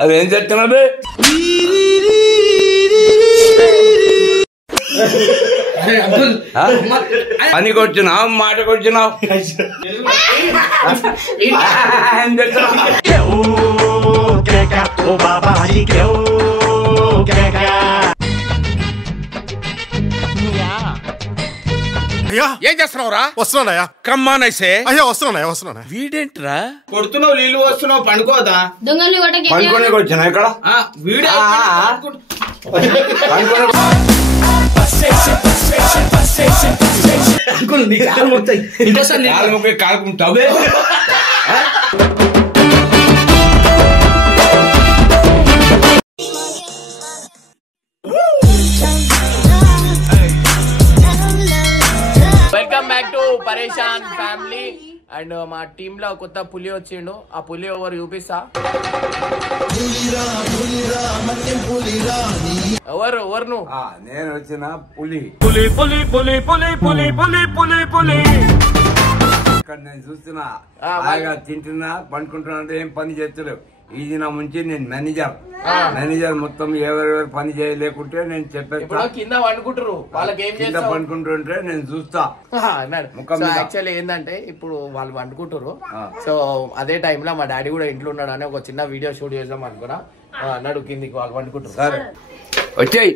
అదేం చెప్తున్నా పనికి వచ్చినావు మాటకు వచ్చినావు ఏం చెప్తున్నావు ఏం చేస్తున్నావురా? వస్తున్నానయ్యా. కమ్మానైసే అయ్యా వస్తున్నా. వీడేంట్రా కొడుతున్నావు? నీళ్ళు వస్తున్నావు, పండుకోదా? పండుకోనికి వచ్చినా ఇక్కడ వీడియో కాలుకుంటావే వెల్కమ్ బ్యాక్ టు పరేషాన్ ఫ్యామిలీ. అండ్ మా టీమ్ లో కొత్త పులి వచ్చిండు. ఆ పులి ఎవరు చూపిస్తా. ఎవరు నువ్వు? నేను వచ్చిన పులి. ఇక్కడ నేను చూస్తున్నా తింటున్నా పండుకుంటున్నా అంటే ఏం పని చేస్తలేవు. ఈ దిన నుంచి నేను మేనేజర్ మొత్తం ఎవరెవరు పని చేయలేకుంటే నేను చెప్పేస్తా. కింద పండుకుంటారు, వాళ్ళకి ఏం కింద పండుకుంటుంటే నేను చూస్తా. యాక్చువల్లీ ఏంటంటే ఇప్పుడు వాళ్ళు పండుకుంటారు. సో అదే టైంలో మా డాడీ కూడా ఇంట్లో ఉన్నాడు అని ఒక చిన్న వీడియో షూట్ చేద్దాం అనుకున్నా. అన్నాడు కిందికి వాళ్ళు పండుకుంటారు. సరే వచ్చాయి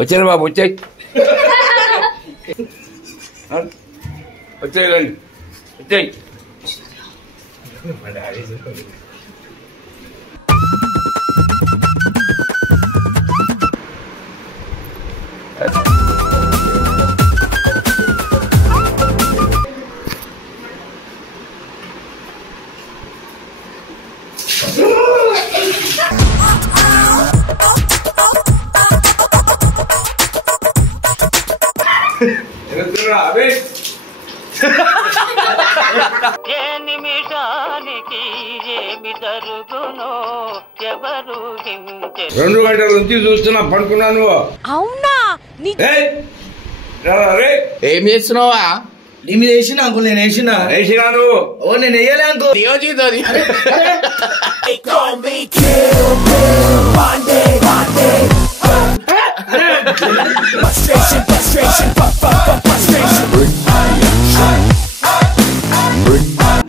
వచ్చారు బాబు వచ్చాయి వచ్చాయి వచ్చాయి. రెండు గంటల నుంచి చూస్తున్నా పడుకున్నాను. అవునా? ఏం చేస్తున్నావా? నీ మీద వేసిన అంకుల్, నేను వేసినాను. ఓ నేను వేయలే అంకుల్.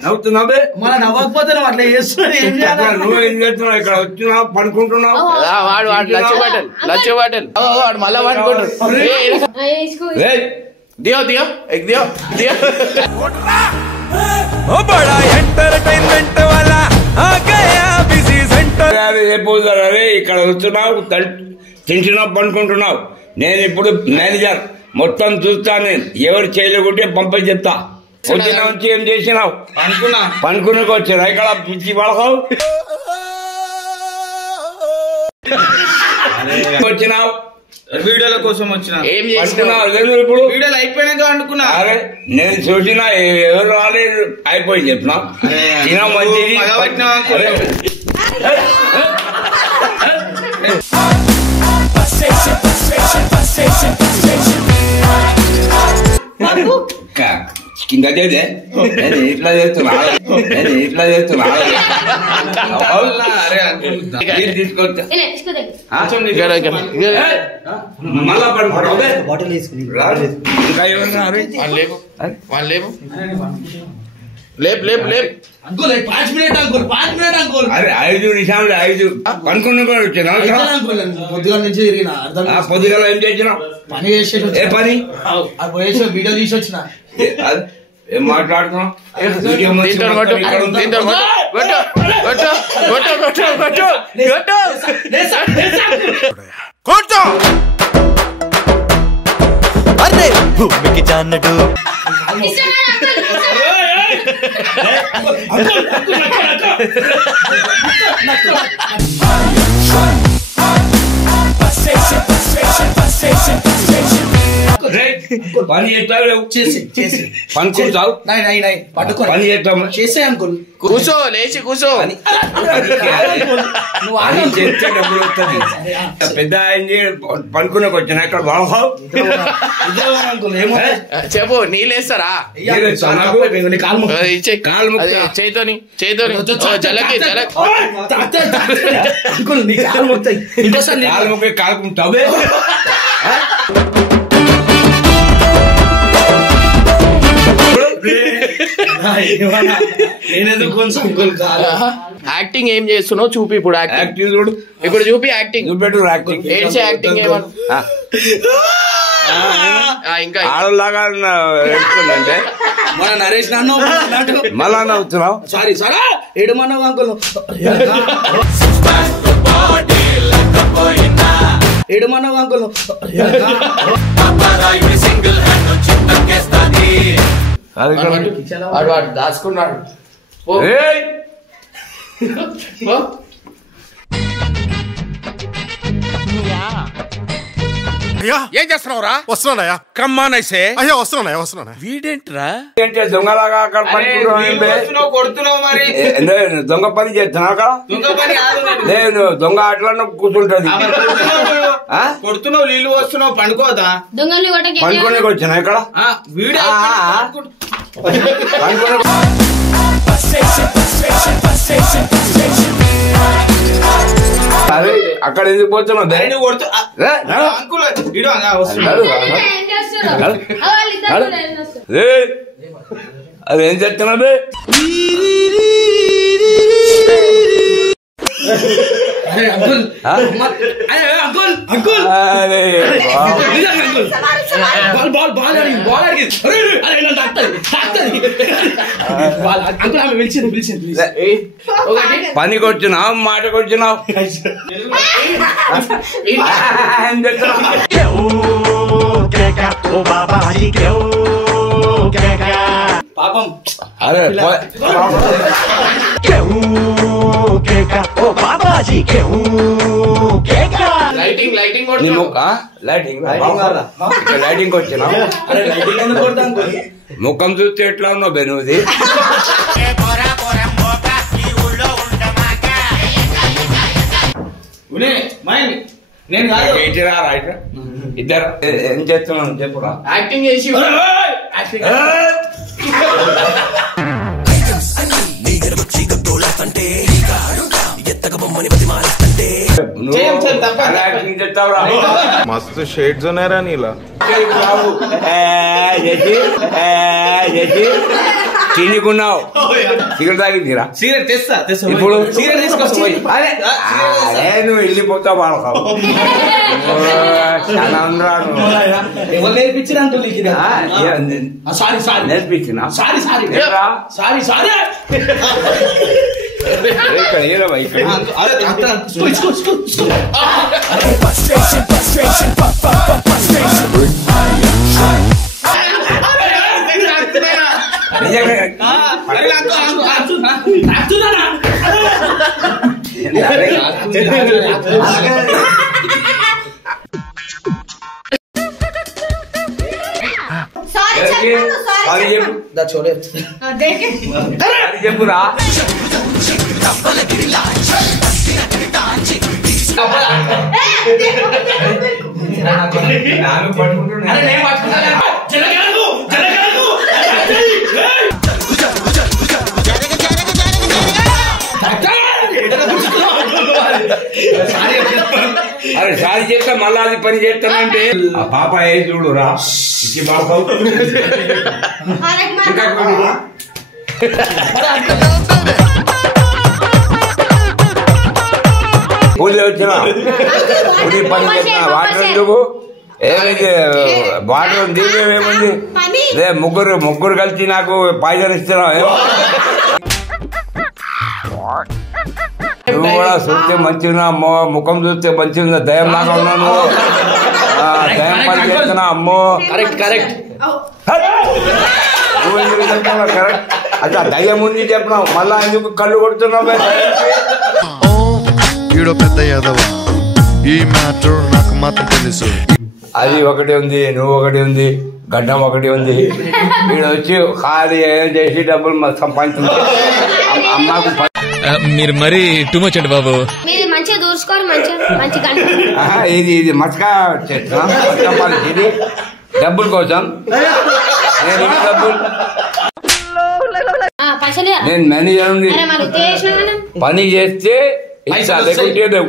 నవ్వుతున్నావే? మన నవ్వకపోతే నువ్వు అట్లా చేస్తున్నావు. నువ్వేం చేస్తున్నావు? ఇక్కడ వచ్చినావు పడుకుంటున్నావు. వాడు లచ్చ బాటల్ వాడు మళ్ళా పండుకుంటారు. దియో దియో ఎక్ దియో దియో. అరే ఇక్కడ వస్తున్నావు తింటున్నావు పండుకుంటున్నావు. నేను ఇప్పుడు మేనేజర్ మొత్తం చూస్తాను. నేను ఎవరు చేయలేకుంటే పంపని చెప్తా. పొద్దున నుంచి ఏం చేసినావు? పనుకునేకి వచ్చారా ఇక్కడ పిచ్చి పడతావు? వచ్చినావు వీడియోల కోసం వచ్చిన. ఏం చేస్తున్నావు? ఇప్పుడు వీడియోలు అయిపోయినాక అనుకున్నా. అరే నేను చూసినా ఎవరు రాలేదు అయిపోయి చెప్పినా తిన మంచిది. కింద నేను ఇట్లా చేస్తున్నా తీసుకొచ్చా మళ్ళా పడుకుంటా. ఇంకా ఎవరు లేపు లేపు లేపు అంకుల్ 5 మినిట్ అంకుల్. అరే 5 నిమిషాలు 5 పనుకుని కూడా వచ్చాను. పొద్దుగాల నుంచి తిరిగిన. పొద్దుగాల ఏం చేసినావు? పని చేసి ఏ పని? వీడియో తీసి వచ్చిన. ఏం మాట్లాడుతున్నావు? అరే భూమికి జానడు Right. పని చేస్తావు లేవు చేసి చేసి పనుకుంటావు నై పట్టుకో పని చేస్తావు చేసే అంకుల్ కూర్చో లేచి కూర్చో నువ్వు అని చేస్తే డబ్బులు వస్తుంది పెద్ద ఆయన పనుకునే వచ్చిన అక్కడ బాగున్నావు అంకుల్ ఏమో చెప్పు నీళ్ళేస్తారా చేతోని జలకి జలక్ అంకుల్ నీ కాలు మొత్తాయి ఇంకోసారి కాలు ముక్కే కాలుకుంటావు నేనేదో కొంచెం అంకుల్ కాదు యాక్టింగ్ ఏం చేస్తున్నావు చూపి ఇప్పుడు యాక్టింగ్ చూడు ఇప్పుడు చూపి యాక్టింగ్ చూపెట్టు యాక్టింగ్ ఏడ్చే యాక్టింగ్ ఏమన్నా ఇంకా ఆడలాగా అంటే మన నరేష్ నన్ను మళ్ళా నవ్వుతున్నావు సారీ సారా ఏడుమన్నావు అంకుల్ ఏడుమన్నావు అంకుల్ వాడు దాచుకున్నాడు ఏయ్! అయ్యా ఏం చేస్తున్నావురా? వస్తున్నానయ్యా. కమ్మానైసే అయ్యా వస్తున్నానయ్యా. వీడేంట్రా? ఏంటి దొంగలాగా అక్కడ పనుకుంటున్నావు కొడుతున్నావు మరి దొంగ పని చేస్తున్నావు అక్కడ దొంగ పని కాదు లేదు దొంగ అట్లా కూర్చుంటది కొడుతున్నావు నీళ్ళు వస్తున్నావు పండుకోదా దొంగలు పనుకోనికి వచ్చినా ఇక్కడ వీడియో అరే అక్కడ ఎందుకు పోతున్నావు అంకుల్ వీడియో వస్తున్నాడు అదేం చెప్తున్నాడు uncle uncle uncle ball ball అడిగింది బాల్ అడిగింది అంకుల్ ఆమె పిలిచింది పనికి వచ్చినావు మాటకు వచ్చినావు ఏం చెప్తున్నావు పాపం అరే లైటింగ్ లైటింగ్ నీ ముఖ లైటింగ్ లైటింగ్ వచ్చినా ముఖం చూస్తే ఎట్లా ఉన్నావు బెనుది నేను కాదు ఇద్దరు ఏం చేస్తున్నాను చెప్పురా యాక్టింగ్ చేసి मस्त शेड्स नाही रा नीला తినుకున్నావు సిగరెట్ తాగిందిరా సిగరెట్ తెస్తా ఇప్పుడు సిగరెట్ తీసుకొచ్చి నువ్వు వెళ్ళిపోతావు వాళ్ళకావు చాలా ఉండరాను ఎవరు నేర్పించిన అంకుల్ నీకు ఇది? సారీ సారీ నేర్పించిన సారీ సారీ సారీ సారీ ఇక్కడ ఏరవా ఇక్కడ చెప్పురా అరే సారి చేస్తా మళ్ళా అది పని చేస్తానంటే పాప ఏ చూడు రా ఇచ్చి బాబావు పూజ వచ్చిన పూజ పని చేస్తున్నా వాటర్ ఎందుకు ఏమైంది వాటర్ దీపం ఏముంది లే ముగ్గురు కలిసి నాకు పాయిజన్ ఇస్తున్నావు నువ్వు కూడా చూస్తే మంచిగా ముఖం చూస్తే మంచిగా దయం లాగా ఉన్నావు నువ్వు దయం పని చేస్తున్నా అమ్మో కరెక్ట్ కరెక్ట్ నువ్వు ఎందుకు చెప్తున్నావు కరెక్ట్ అట్లా దయ్యం ఉంది చెప్పినావు మళ్ళా ఎందుకు కళ్ళు కొడుతున్నావు ఈడో పెద్ద యాదవ ఈ మ్యాటర్ నాకు మాత్రం తెలుసు అది ఒకటి ఉంది నువ్వు ఒకటి ఉంది గడ్డం ఒకటి ఉంది. వీడు వచ్చి ఖాళీ ఏం చేసి డబ్బులు సంపాదించింది. అమ్మకు మీరు మరీ టూ మచ్ అండి బాబు. మీరు మంచిగా దూసుకోరు, మంచిగా ఇది మస్కా చేస్తున్నా. ఇది డబ్బుల కోసం నేను డబ్బులు నేను మేనేజర్ ఉంది. పని చేస్తే లేకుంటే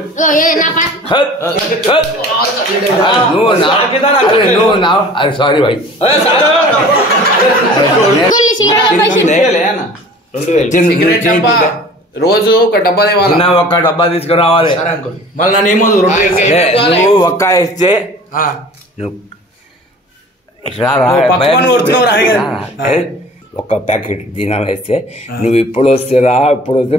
నువ్వు నా అది సారీ భాయ్. రోజు ఒక డబ్బా తేవాలా? ఒక్క డబ్బా తీసుకురావాలి. మళ్ళీ నన్ను ఏమో నువ్వు ఒక్క ఇస్తే నువ్వు ఒక ప్యాకెట్ దినాలు వేస్తే నువ్వు ఇప్పుడు వస్తే రా, ఇప్పుడు వస్తే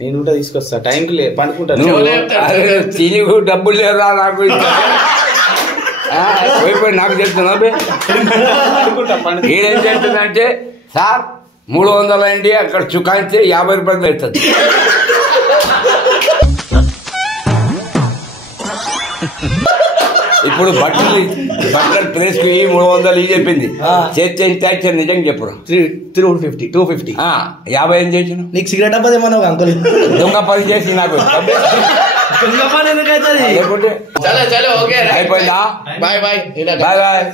నేను కూడా తీసుకొస్తా టైంకి పండుకుంటాను. తిని డబ్బులు లేరా నాకు పోయిపోయి నాకు చెప్తున్నా. ఏం చెప్తుందంటే సార్ 300 అండి, అక్కడ చుకాయితే 50 రూపాయలు అవుతుంది. ఇప్పుడు బట్టలు ప్లేస్ కు 300 ఈ చెప్పింది. చేస్తే నిజంగా చెప్పు. 250 50 ఏం చేసిన నీకు సిగరెట్ డబ్బా ఏమన్నావు అంకుల్? దొంగ పని చేసి నాకు చలో ఓకే అయిపోయిందా? Bye bye bye bye.